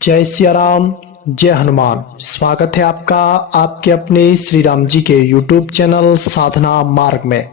जय सिया राम, जय हनुमान। स्वागत है आपका आपके अपने श्री राम जी के YouTube चैनल साधना मार्ग में।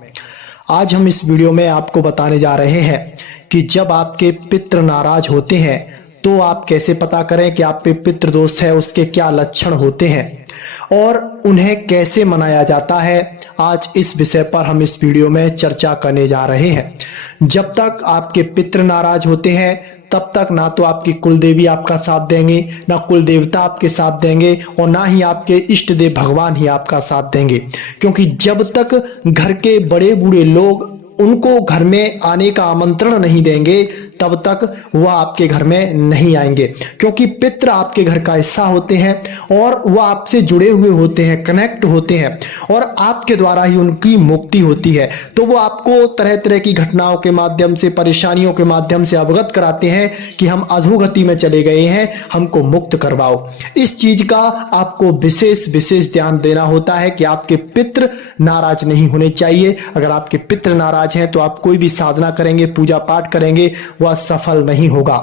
आज हम इस वीडियो में आपको बताने जा रहे हैं कि जब आपके पितृ नाराज होते हैं तो आप कैसे पता करें कि आप पे पितृ दोष है, उसके क्या लक्षण होते हैं और उन्हें कैसे मनाया जाता है। आज इस विषय पर हम इस वीडियो में चर्चा करने जा रहे हैं। जब तक आपके पितृ नाराज होते हैं तब तक ना तो आपकी कुल देवी आपका साथ देंगे, ना कुल देवता आपके साथ देंगे और ना ही आपके इष्ट देव भगवान ही आपका साथ देंगे। क्योंकि जब तक घर के बड़े बूढ़े लोग उनको घर में आने का आमंत्रण नहीं देंगे तब तक वह आपके घर में नहीं आएंगे। क्योंकि पितृ आपके घर का हिस्सा होते हैं और वह आपसे जुड़े हुए होते हैं, कनेक्ट होते हैं और आपके द्वारा ही उनकी मुक्ति होती है। तो वो आपको तरह तरह की घटनाओं के माध्यम से, परेशानियों के माध्यम से अवगत कराते हैं कि हम अधोगति में चले गए हैं, हमको मुक्त करवाओ। इस चीज का आपको विशेष ध्यान देना होता है कि आपके पितृ नाराज नहीं होने चाहिए। अगर आपके पितृ नाराज हैं तो आप कोई भी साधना करेंगे, पूजा पाठ करेंगे, वह सफल नहीं होगा।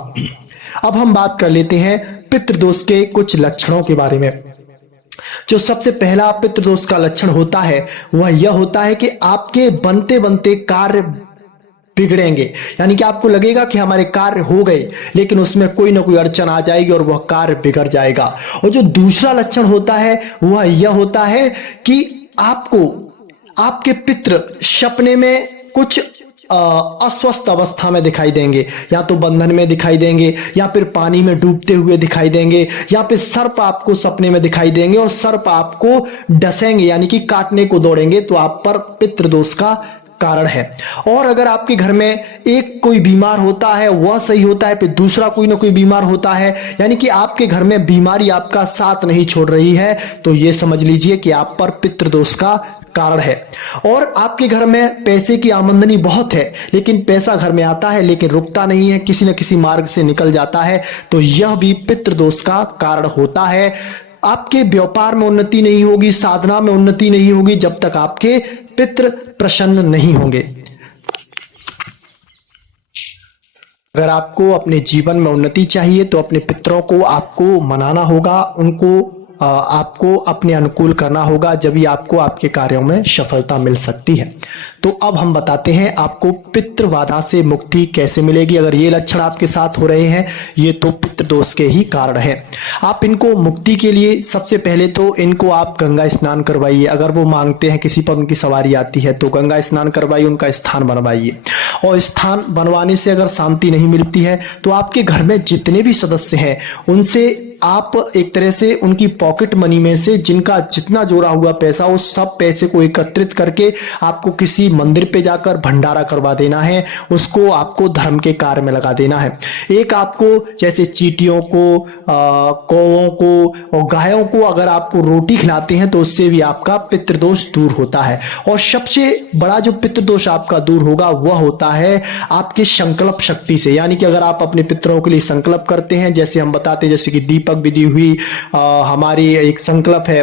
अब हम बात कर लेते हैं पितृदोष के कुछ लक्षणों के बारे में। जो सबसे पहला पितृदोष का लक्षण होता है वह यह होता है कि आपके बनते बनते कार्य बिगड़ेंगे। यानी कि आपको लगेगा कि हमारे कार्य हो गए लेकिन उसमें कोई ना कोई अड़चन आ जाएगी और वह कार्य बिगड़ जाएगा। और जो दूसरा लक्षण होता है वह यह होता है कि आपको आपके पितृ सपने में कुछ अस्वस्थ अवस्था में दिखाई देंगे, या तो बंधन में दिखाई देंगे, या फिर पानी में डूबते हुए दिखाई देंगे, या फिर सर्प आपको सपने में दिखाई देंगे और सर्प आपको डसेंगे यानी कि काटने को दौड़ेंगे। तो आप पर पितृदोष का कारण है। और अगर आपके घर में एक कोई बीमार होता है वह सही होता है, फिर दूसरा कोई ना कोई बीमार होता है, यानी कि आपके घर में बीमारी आपका साथ नहीं छोड़ रही है, तो यह समझ लीजिए कि आप पर पितृदोष का कारण है। और आपके घर में पैसे की आमदनी बहुत है लेकिन पैसा घर में आता है लेकिन रुकता नहीं है, किसी न किसी मार्ग से निकल जाता है, तो यह भी पितृदोष का कारण होता है। आपके व्यापार में उन्नति नहीं होगी, साधना में उन्नति नहीं होगी जब तक आपके पितृ प्रसन्न नहीं होंगे। अगर आपको अपने जीवन में उन्नति चाहिए तो अपने पितरों को आपको मनाना होगा, उनको आपको अपने अनुकूल करना होगा, जब ही आपको आपके कार्यों में सफलता मिल सकती है। तो अब हम बताते हैं आपको पितृबाधा से मुक्ति कैसे मिलेगी। अगर ये लक्षण आपके साथ हो रहे हैं ये तो पितृदोष के ही कारण है। आप इनको मुक्ति के लिए सबसे पहले तो इनको आप गंगा स्नान करवाइए। अगर वो मांगते हैं, किसी पर उनकी सवारी आती है तो गंगा स्नान करवाइए, उनका स्थान बनवाइए। और स्थान बनवाने से अगर शांति नहीं मिलती है तो आपके घर में जितने भी सदस्य हैं उनसे आप एक तरह से उनकी पॉकेट मनी में से जिनका जितना जोड़ा हुआ पैसा उस सब पैसे को एकत्रित करके आपको किसी मंदिर पे जाकर भंडारा करवा देना है, उसको आपको धर्म के कार्य में लगा देना है। एक आपको जैसे चींटियों को, कौवों को और गायों को अगर आपको रोटी खिलाते हैं तो उससे भी आपका पितृदोष दूर होता है। और सबसे बड़ा जो पितृदोष आपका दूर होगा वह होता है आपके संकल्प शक्ति से। यानी कि अगर आप अपने पितरों के लिए संकल्प करते हैं, जैसे हम बताते हैं, जैसे कि दीपक विधि हुई, हमारी एक संकल्प है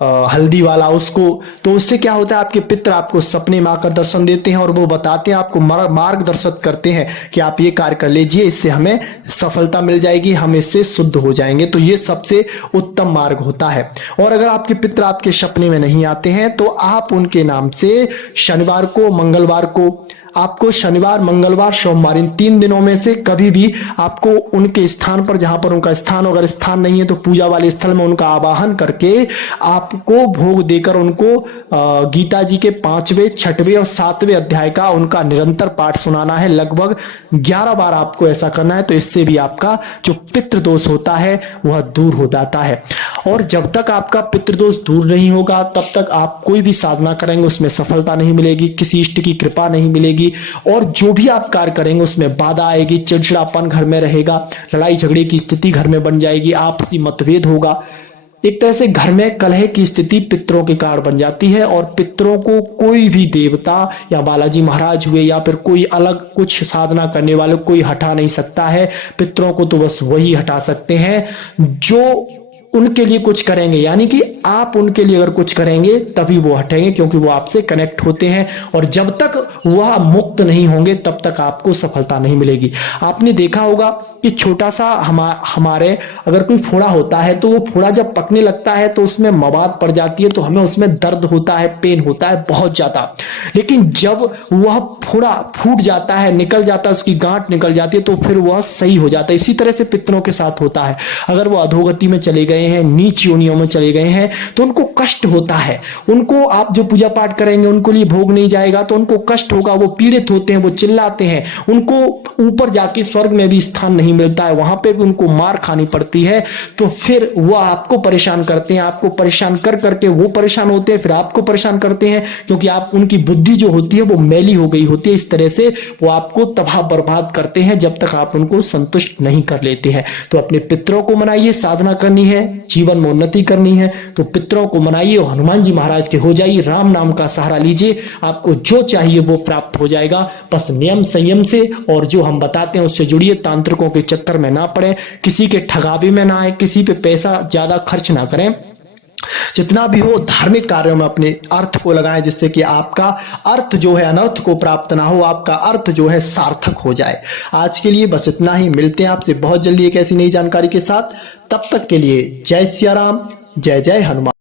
हल्दी वाला, उसको तो उससे क्या होता है आपके पितर आपको सपने में आकर दर्शन देते हैं और वो बताते हैं, आपको मार्गदर्शित करते हैं कि आप ये कार्य कर लीजिए, इससे हमें सफलता मिल जाएगी, हम इससे शुद्ध हो जाएंगे। तो ये सबसे उत्तम मार्ग होता है। और अगर आपके पितर आपके सपने में नहीं आते हैं तो आप उनके नाम से शनिवार को, मंगलवार को, आपको शनिवार, मंगलवार, सोमवार इन 3 दिनों में से कभी भी आपको उनके स्थान पर, जहां पर उनका स्थान, अगर स्थान नहीं है तो पूजा वाले स्थल में उनका आवाहन करके आपको भोग देकर उनको गीता जी के 5वें, 6वें और 7वें अध्याय का उनका निरंतर पाठ सुनाना है। लगभग 11 बार आपको ऐसा करना है। तो इससे भी आपका जो पितृदोष होता है वह दूर हो जाता है। और जब तक आपका पितृदोष दूर नहीं होगा तब तक आप कोई भी साधना करेंगे उसमें सफलता नहीं मिलेगी, किसी इष्ट की कृपा नहीं मिलेगी और जो भी आप कार्य करेंगे उसमें बाधा आएगी, चिड़चिड़ापन घर में रहेगा, लड़ाई झगड़े की स्थिति घर में बन जाएगी, आपसी मतभेद होगा। एक तरह से घर में कलह की स्थिति पितरों के कारण बन जाती है। और पितरों को कोई भी देवता या बालाजी महाराज हुए या फिर कोई अलग कुछ साधना करने वाले कोई हटा नहीं सकता है। पितरों को तो बस वही हटा सकते हैं जो उनके लिए कुछ करेंगे, यानी कि आप उनके लिए अगर कुछ करेंगे तभी वो हटेंगे, क्योंकि वो आपसे कनेक्ट होते हैं। और जब तक वह मुक्त नहीं होंगे तब तक आपको सफलता नहीं मिलेगी। आपने देखा होगा कि छोटा सा हमारे अगर कोई फोड़ा होता है तो वो फोड़ा जब पकने लगता है तो उसमें मवाद पड़ जाती है, तो हमें उसमें दर्द होता है, पेन होता है बहुत ज्यादा। लेकिन जब वह फोड़ा फूट जाता है, निकल जाता है, उसकी गांठ निकल जाती है, तो फिर वह सही हो जाता है। इसी तरह से पितरों के साथ होता है। अगर वो अधोगति में चले गए हैं, नीच योनियों में चले गए हैं, तो उनको कष्ट होता है। उनको आप जो पूजा पाठ करेंगे उनको लिए भोग नहीं जाएगा तो उनको कष्ट होगा, वो पीड़ित होते हैं, वो चिल्लाते हैं, उनको ऊपर जाके स्वर्ग में भी स्थान नहीं मिलता है, वहां पे भी उनको मार खानी पड़ती है। तो फिर वो आपको परेशान करते हैं, आपको परेशान कर करके वो परेशान होते हैं, फिर आपको परेशान करते हैं, क्योंकि आप उनकी बुद्धि जो होती है वो मैली हो गई होती है। इस तरह से वो आपको तबाह बर्बाद करते हैं जब तक आप उनको संतुष्ट नहीं कर लेते हैं। तो अपने पितरों को मनाइए, साधना करनी है, जीवन में उन्नति करनी है तो पितरों को मनाइए और हनुमान जी महाराज के हो जाइए, राम नाम का सहारा लीजिए, आपको जो चाहिए वो प्राप्त हो जाएगा। बस नियम संयम से और जो हम बताते हैं उससे जुड़िए, तांत्रिकों के चक्कर में ना पड़े, किसी के ठगावे में ना आए, किसी पे पैसा ज्यादा खर्च ना करें। जितना भी हो धार्मिक कार्यों में अपने अर्थ को लगाएं, जिससे कि आपका अर्थ जो है अनर्थ को प्राप्त ना हो, आपका अर्थ जो है सार्थक हो जाए। आज के लिए बस इतना ही, मिलते हैं आपसे बहुत जल्दी एक ऐसी नई जानकारी के साथ। तब तक के लिए जय सिया राम, जय जय हनुमान।